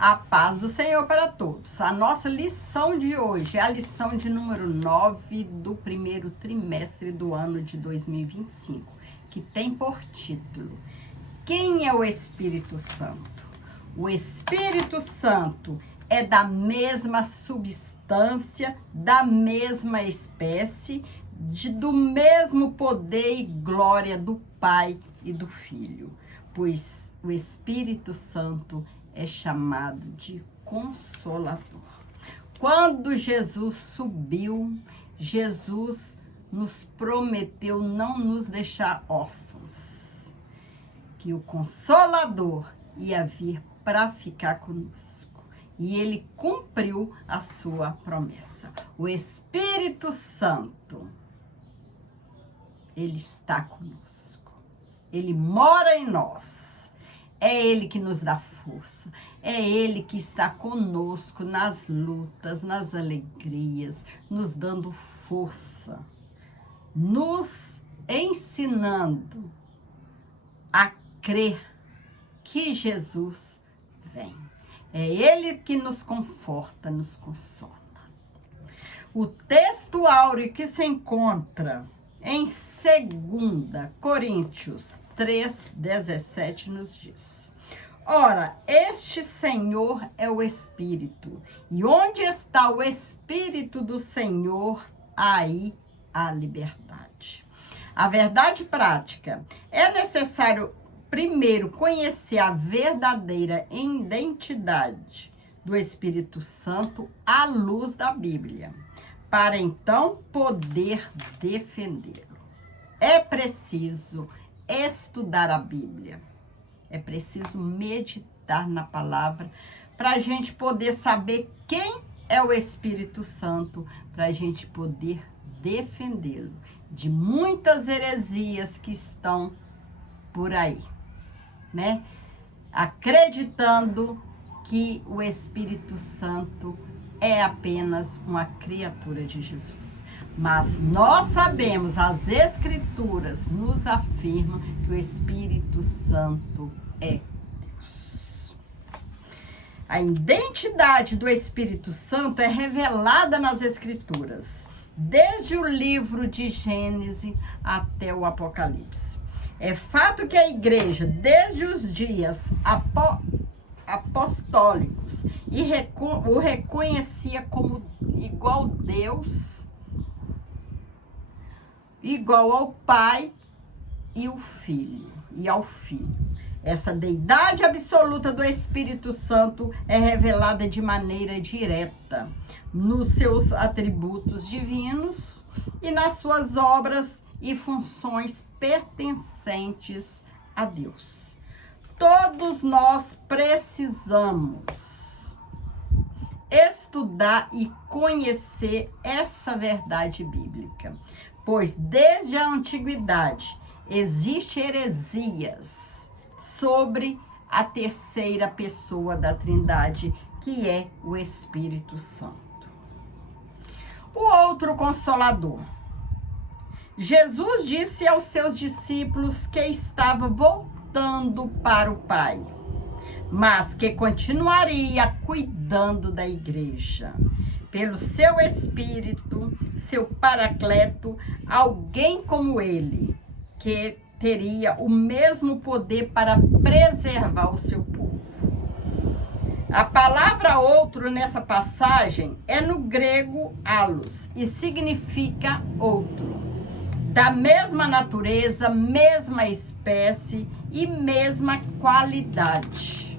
A paz do Senhor para todos. A nossa lição de hoje é a lição de número 9 do primeiro trimestre do ano de 2025, que tem por título: Quem é o Espírito Santo? O Espírito Santo é da mesma substância, da mesma espécie, do mesmo poder e glória do Pai e do Filho, pois o Espírito Santo é chamado de Consolador. Quando Jesus subiu, Jesus nos prometeu não nos deixar órfãos, que o Consolador ia vir para ficar conosco. E ele cumpriu a sua promessa. O Espírito Santo, ele está conosco. Ele mora em nós. É ele que nos dá força. É ele que está conosco nas lutas, nas alegrias, nos dando força, nos ensinando a crer que Jesus vem. É ele que nos conforta, nos consola. O texto áureo que se encontra em 2 Coríntios 3:17 nos diz: Ora, este Senhor é o Espírito, e onde está o Espírito do Senhor, aí há liberdade. A verdade prática: é necessário primeiro conhecer a verdadeira identidade do Espírito Santo à luz da Bíblia, para então poder defendê-lo. É preciso estudar a Bíblia, é preciso meditar na palavra, para a gente poder saber quem é o Espírito Santo, para a gente poder defendê-lo de muitas heresias que estão por aí, né? Acreditando que o Espírito Santo é apenas uma criatura de Jesus. Mas nós sabemos, as Escrituras nos afirmam que o Espírito Santo é Deus. A identidade do Espírito Santo é revelada nas Escrituras, desde o livro de Gênesis até o Apocalipse. É fato que a igreja, desde os dias apostólicos, o reconhecia como igual Deus, igual ao Pai e o Filho, e ao Filho. Essa deidade absoluta do Espírito Santo é revelada de maneira direta nos seus atributos divinos e nas suas obras e funções pertencentes a Deus. Todos nós precisamos estudar e conhecer essa verdade bíblica, pois desde a antiguidade existem heresias sobre a terceira pessoa da Trindade, que é o Espírito Santo. O outro Consolador. Jesus disse aos seus discípulos que estava voltando para o Pai, mas que continuaria cuidando da igreja. Pelo seu Espírito, seu Paracleto, alguém como ele, que teria o mesmo poder para preservar o seu povo. A palavra outro nessa passagem é no grego allos e significa outro, da mesma natureza, mesma espécie e mesma qualidade.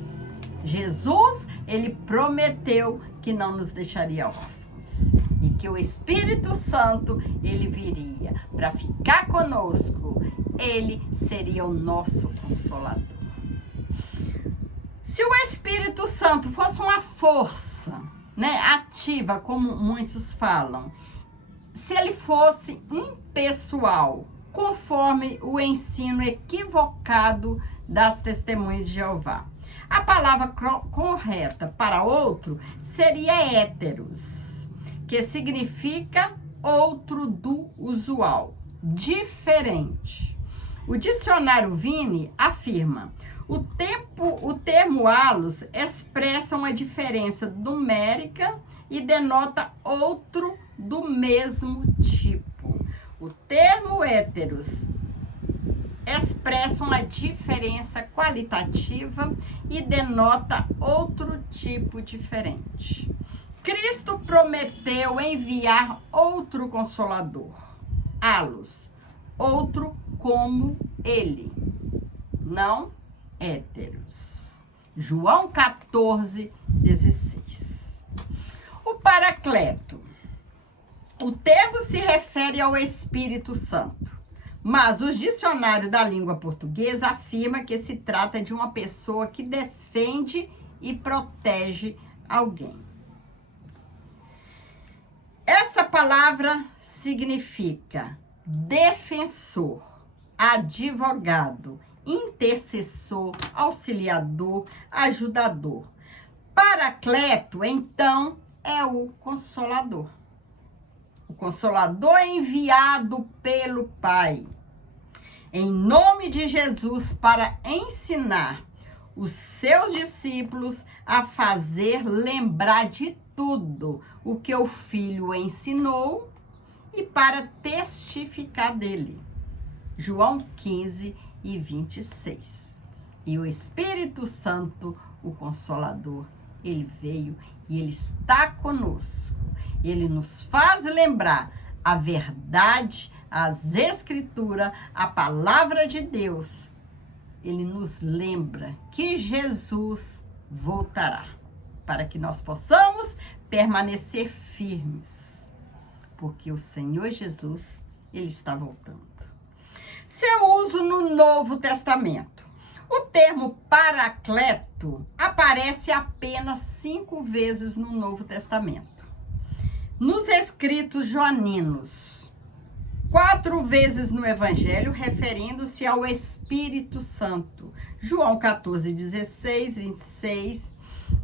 Jesus, ele prometeu que não nos deixaria órfãos e que o Espírito Santo, ele viria para ficar conosco. Ele seria o nosso Consolador. Se o Espírito Santo fosse uma força, né, ativa, como muitos falam, se ele fosse impessoal, conforme o ensino equivocado das testemunhas de Jeová, a palavra correta para outro seria héteros, que significa outro do usual, diferente. O dicionário Vini afirma: O termo halos expressa uma diferença numérica e denota outro do mesmo tipo. O termo héteros expressa uma diferença qualitativa e denota outro tipo diferente. Cristo prometeu enviar outro consolador, halos, outro como ele, não héteros. João 14, 16. O Paracleto. O termo se refere ao Espírito Santo, mas os dicionários da língua portuguesa afirmam que se trata de uma pessoa que defende e protege alguém. Essa palavra significa defensor, advogado, intercessor, auxiliador, ajudador. Paracleto, então, é o Consolador. O Consolador é enviado pelo Pai, em nome de Jesus, para ensinar os seus discípulos a fazer lembrar de tudo o que o Filho ensinou e para testificar dele. João 15 e 26. E o Espírito Santo, o Consolador, ele veio e ele está conosco. Ele nos faz lembrar a verdade, as Escrituras, a palavra de Deus. Ele nos lembra que Jesus voltará, para que nós possamos permanecer firmes, porque o Senhor Jesus, ele está voltando. Seu uso no Novo Testamento. O termo paracleto aparece apenas 5 vezes no Novo Testamento. Nos escritos joaninos, 4 vezes no Evangelho, referindo-se ao Espírito Santo. João 14, 16, 26,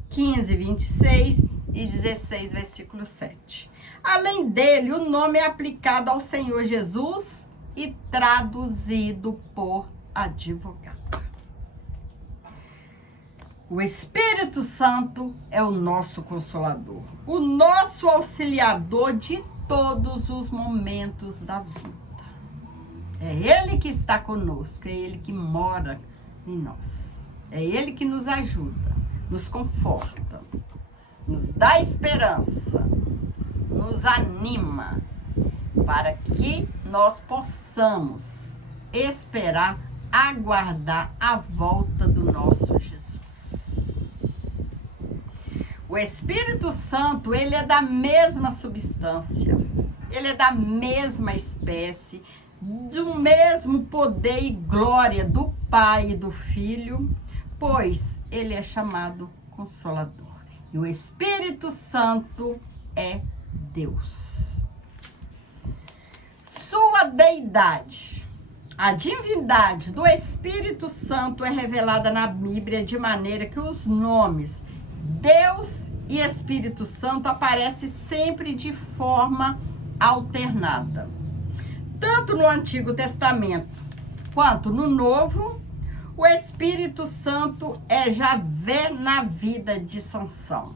15, 26 e 16, versículo 7. Além dele, o nome é aplicado ao Senhor Jesus e traduzido por advogado. O Espírito Santo é o nosso Consolador, o nosso auxiliador de todos os momentos da vida. É Ele que está conosco, é Ele que mora em nós. É Ele que nos ajuda, nos conforta, nos dá esperança, nos anima, para que nós possamos esperar, aguardar a volta do nosso Jesus. O Espírito Santo, ele é da mesma substância, ele é da mesma espécie, do mesmo poder e glória do Pai e do Filho, pois ele é chamado Consolador. E o Espírito Santo é Deus. Sua deidade. A divindade do Espírito Santo é revelada na Bíblia de maneira que os nomes Deus e Espírito Santo aparecem sempre de forma alternada. Tanto no Antigo Testamento quanto no Novo, o Espírito Santo é Javé na vida de Sansão.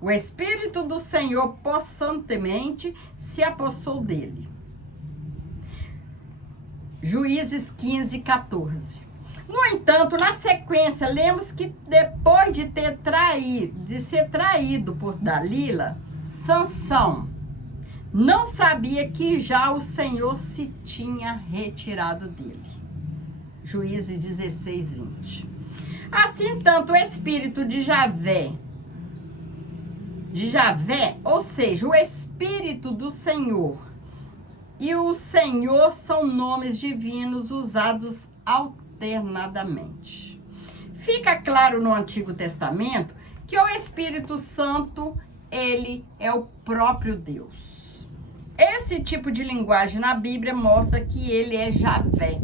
O Espírito do Senhor possantemente se apossou dele. Juízes 15, 14. No entanto, na sequência, lemos que depois de ser traído por Dalila, Sansão não sabia que já o Senhor se tinha retirado dele. Juízes 16, 20. Assim, tanto o espírito de Javé, ou seja, o Espírito do Senhor, e o Senhor são nomes divinos usados alternadamente. Fica claro no Antigo Testamento que o Espírito Santo, ele é o próprio Deus. Esse tipo de linguagem na Bíblia mostra que ele é Javé.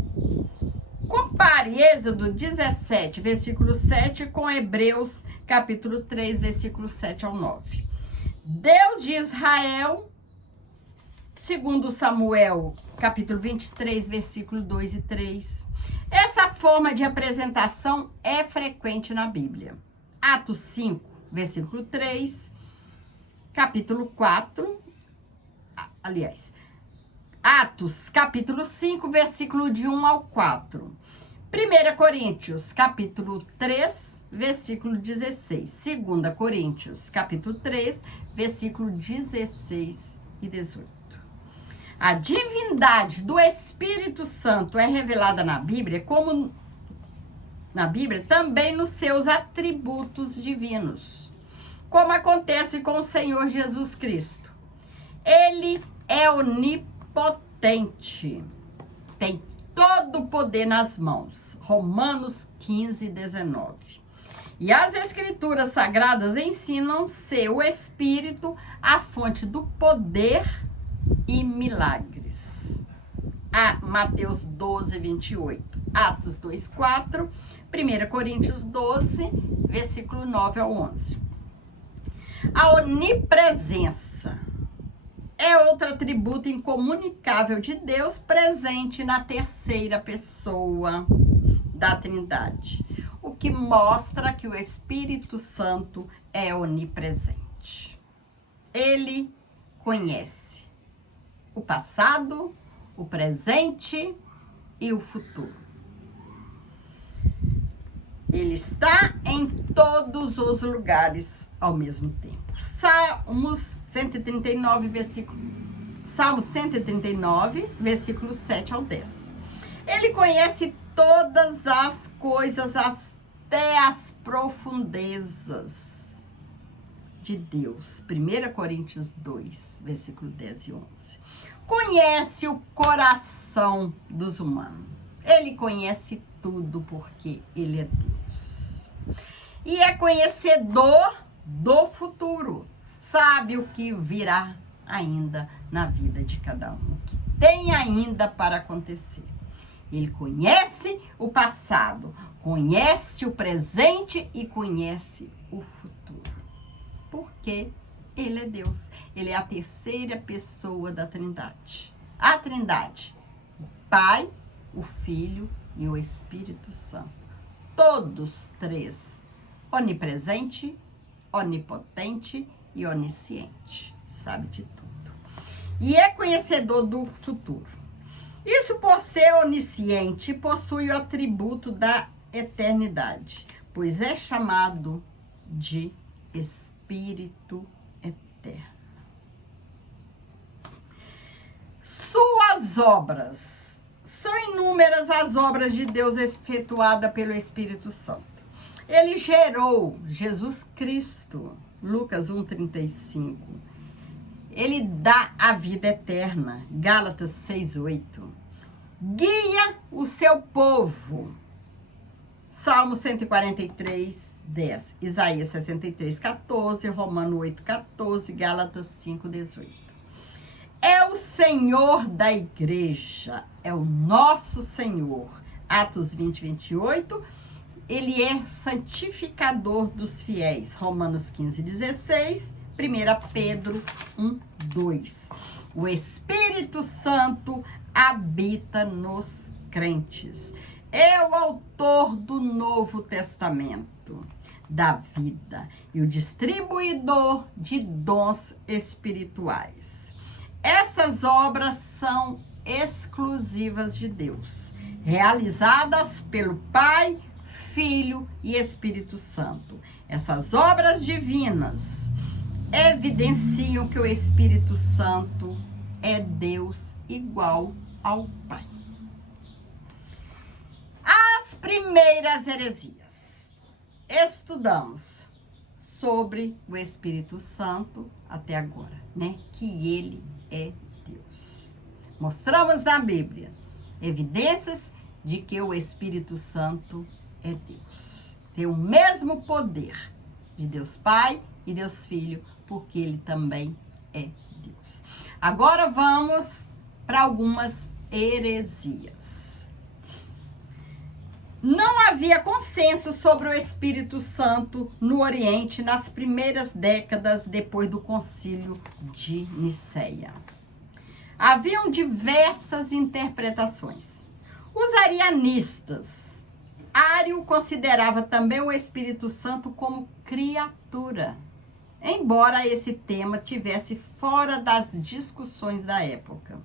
Compare Êxodo 17, versículo 7, com Hebreus, capítulo 3, versículo 7 ao 9. Deus de Israel, segundo Samuel, capítulo 23, versículo 2 e 3. Essa forma de apresentação é frequente na Bíblia. Atos 5, versículo 3, capítulo 4, Atos, capítulo 5, versículo de 1 ao 4. 1 Coríntios, capítulo 3, versículo 16. 2 Coríntios, capítulo 3, versículo 16 e 18. A divindade do Espírito Santo é revelada na Bíblia, como na Bíblia, também nos seus atributos divinos, como acontece com o Senhor Jesus Cristo. Ele é onipotente, tem todo o poder nas mãos. Romanos 15, 19. E as Escrituras Sagradas ensinam ser o Espírito a fonte do poder e milagres. Mateus 12, 28. Atos 2, 4. 1 Coríntios 12, versículo 9 ao 11. A onipresença é outro atributo incomunicável de Deus presente na terceira pessoa da Trindade, o que mostra que o Espírito Santo é onipresente. Ele conhece o passado, o presente e o futuro. Ele está em todos os lugares ao mesmo tempo. Salmo 139, versículo 7 ao 10. Ele conhece todas as coisas, até as profundezas de Deus. 1 Coríntios 2, versículo 10 e 11. Conhece o coração dos humanos. Ele conhece tudo porque ele é Deus. E é conhecedor do futuro. Sabe o que virá ainda na vida de cada um. O que tem ainda para acontecer. Ele conhece o passado, conhece o presente e conhece o futuro. Porque ele é Deus. Ele é a terceira pessoa da Trindade. A Trindade, o Pai, o Filho e o Espírito Santo. Todos três. Onipresente, onipotente e onisciente. Sabe de tudo. E é conhecedor do futuro. Isso, por ser onisciente, possui o atributo da eternidade, pois é chamado de Espírito eterno. Suas obras. São inúmeras as obras de Deus efetuadas pelo Espírito Santo. Ele gerou Jesus Cristo, Lucas 1,35. Ele dá a vida eterna, Gálatas 6,8. Guia o seu povo, Salmo 143, 10. Isaías 63, 14. Romano 8, 14. Gálatas 5, 18. É o Senhor da igreja, é o nosso Senhor. Atos 20, 28. Ele é santificador dos fiéis. Romanos 15, 16. 1 Pedro 1, 2. O Espírito Santo habita nos crentes. É o autor do Novo Testamento, da vida, e o distribuidor de dons espirituais. Essas obras são exclusivas de Deus, realizadas pelo Pai, Filho e Espírito Santo. Essas obras divinas evidenciam que o Espírito Santo é Deus igual ao Pai. As primeiras heresias. Estudamos sobre o Espírito Santo até agora, né? Que ele é Deus. Mostramos na Bíblia evidências de que o Espírito Santo é Deus. Tem o mesmo poder de Deus Pai e Deus Filho, porque ele também é Deus. Agora vamos para algumas heresias. Não havia consenso sobre o Espírito Santo no Oriente nas primeiras décadas depois do Concílio de Nicéia. Haviam diversas interpretações. Os arianistas. Ário considerava também o Espírito Santo como criatura, embora esse tema tivesse fora das discussões da época,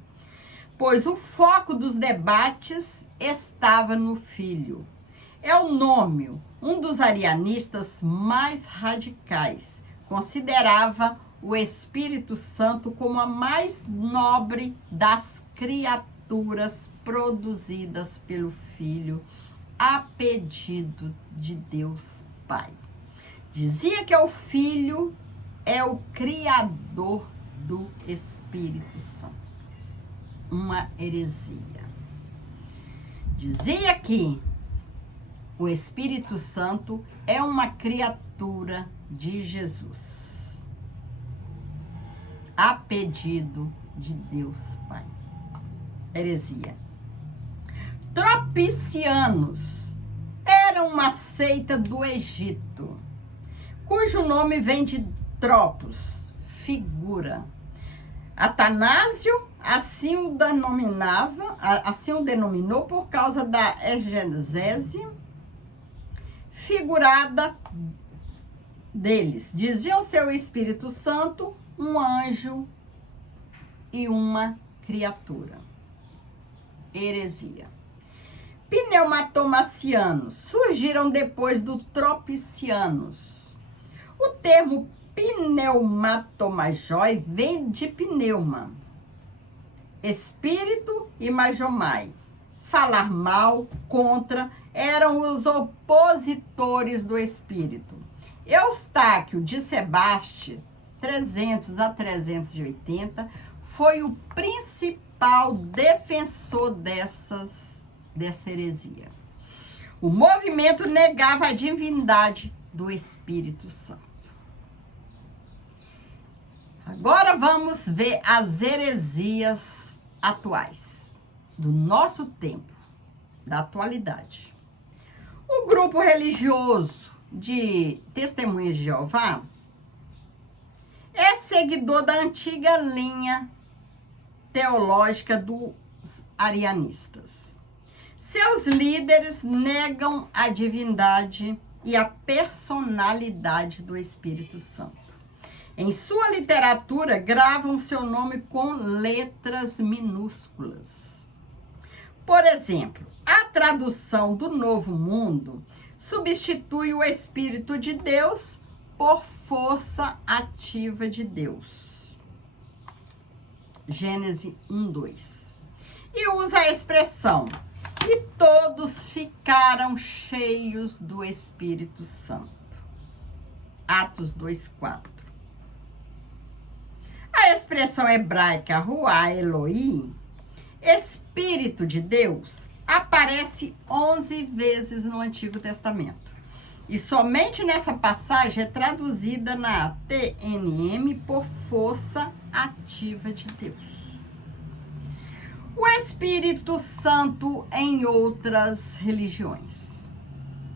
pois o foco dos debates estava no Filho. Eunômio, um dos arianistas mais radicais, considerava o Espírito Santo como a mais nobre das criaturas produzidas pelo Filho, a pedido de Deus Pai. Dizia que o Filho é o criador do Espírito Santo. Uma heresia. Dizia que o Espírito Santo é uma criatura de Jesus, a pedido de Deus Pai. Heresia. Tropicianos eram uma seita do Egito, cujo nome vem de tropos, figura. Atanásio assim o denominou por causa da exegese figurada deles. Diziam ser o Espírito Santo um anjo e uma criatura. Heresia. Pneumatomacianos surgiram depois do tropicianos. O termo pneumatomagoi vem de pneuma, espírito, e magomai, falar mal, contra, eram os opositores do espírito. Eustáquio de Sebaste, 300 a 380, foi o principal defensor dessa heresia. O movimento negava a divindade do Espírito Santo. Agora vamos ver as heresias atuais, do nosso tempo, da atualidade. O grupo religioso de Testemunhas de Jeová é seguidor da antiga linha teológica dos arianistas. Seus líderes negam a divindade e a personalidade do Espírito Santo. Em sua literatura, gravam seu nome com letras minúsculas. Por exemplo, a tradução do Novo Mundo substitui o Espírito de Deus por força ativa de Deus. Gênesis 1:2. E usa a expressão: e todos ficaram cheios do Espírito Santo. Atos 2:4. A expressão hebraica Ruá Elohim, Espírito de Deus, aparece 11 vezes no Antigo Testamento. E somente nessa passagem é traduzida na TNM por força ativa de Deus. O Espírito Santo em outras religiões.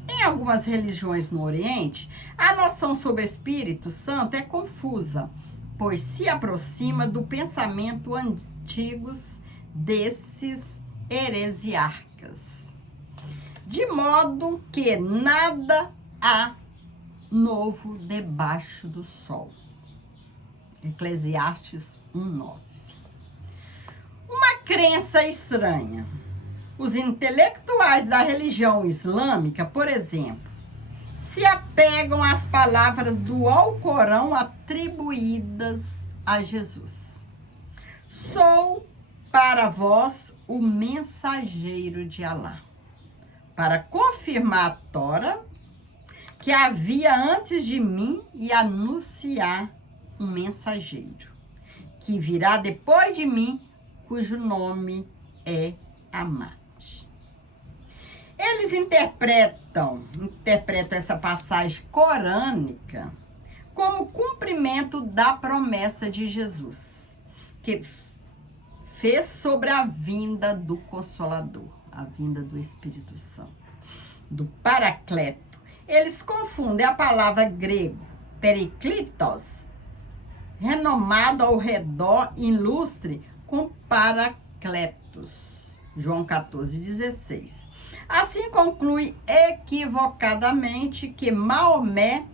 Em algumas religiões no Oriente, a noção sobre o Espírito Santo é confusa, pois se aproxima do pensamento antigos desses heresiarcas. De modo que nada há novo debaixo do sol. Eclesiastes 1:9. Uma crença estranha. Os intelectuais da religião islâmica, por exemplo, se apegam às palavras do Alcorão atribuídas a Jesus. Sou para vós o mensageiro de Alá, para confirmar a Tora que havia antes de mim e anunciar um mensageiro, que virá depois de mim, cujo nome é Amate. Eles interpretam essa passagem corânica como cumprimento da promessa de Jesus, que fez sobre a vinda do Consolador, a vinda do Espírito Santo, do Paracleto. Eles confundem a palavra grego periklitos, renomado ao redor ilustre, com Paracletos, João 14,16. Assim conclui equivocadamente que Maomé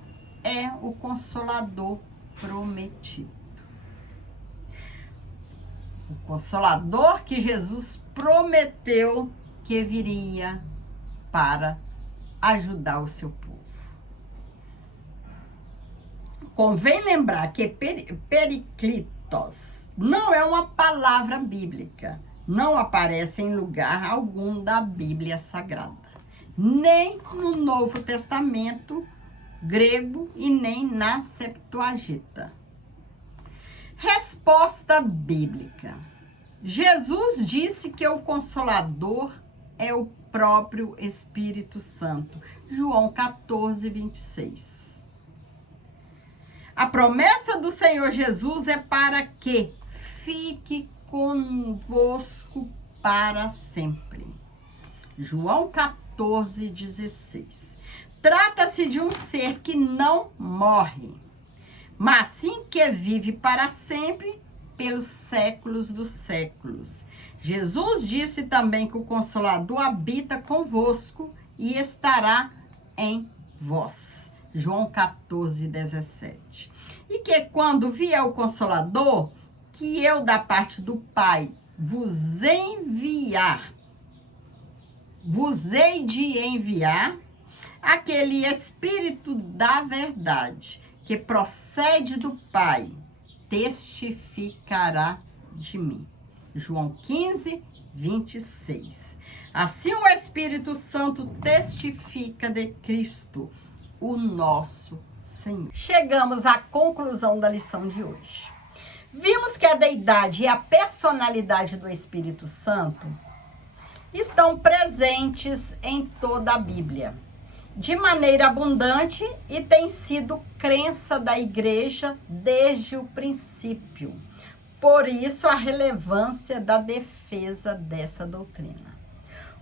é o Consolador prometido. O Consolador que Jesus prometeu que viria para ajudar o seu povo. Convém lembrar que Periclitos não é uma palavra bíblica, não aparece em lugar algum da Bíblia Sagrada, nem no Novo Testamento grego e nem na Septuaginta. Resposta bíblica. Jesus disse que o Consolador é o próprio Espírito Santo. João 14,26. A promessa do Senhor Jesus é para que fique convosco para sempre. João 14,16. Trata-se de um ser que não morre, mas sim que vive para sempre, pelos séculos dos séculos. Jesus disse também que o Consolador habita convosco e estará em vós. João 14,17. E que quando vier o Consolador, que eu da parte do Pai vos hei de enviar, aquele Espírito da verdade, que procede do Pai, testificará de mim. João 15:26. Assim o Espírito Santo testifica de Cristo, o nosso Senhor. Chegamos à conclusão da lição de hoje. Vimos que a deidade e a personalidade do Espírito Santo estão presentes em toda a Bíblia, de maneira abundante, e tem sido crença da igreja desde o princípio. Por isso, a relevância da defesa dessa doutrina.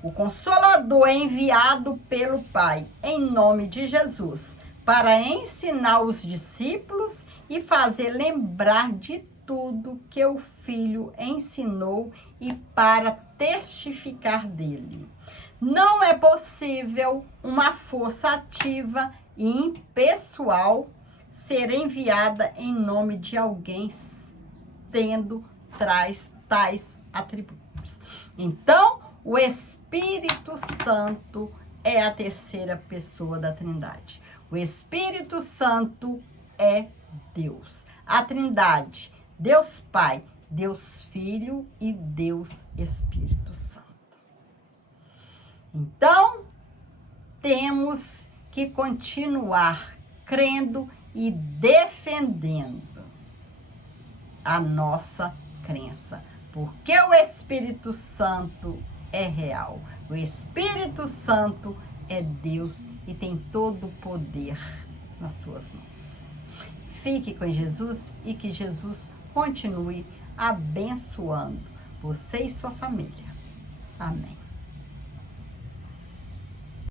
O Consolador é enviado pelo Pai, em nome de Jesus, para ensinar os discípulos e fazer lembrar de tudo que o Filho ensinou e para testificar dele. Não é possível uma força ativa e impessoal ser enviada em nome de alguém tendo tais atributos. Então, o Espírito Santo é a terceira pessoa da Trindade. O Espírito Santo é Deus. A Trindade, Deus Pai, Deus Filho e Deus Espírito Santo. Então, temos que continuar crendo e defendendo a nossa crença, porque o Espírito Santo é real. O Espírito Santo é Deus e tem todo o poder nas suas mãos. Fique com Jesus e que Jesus continue abençoando você e sua família. Amém.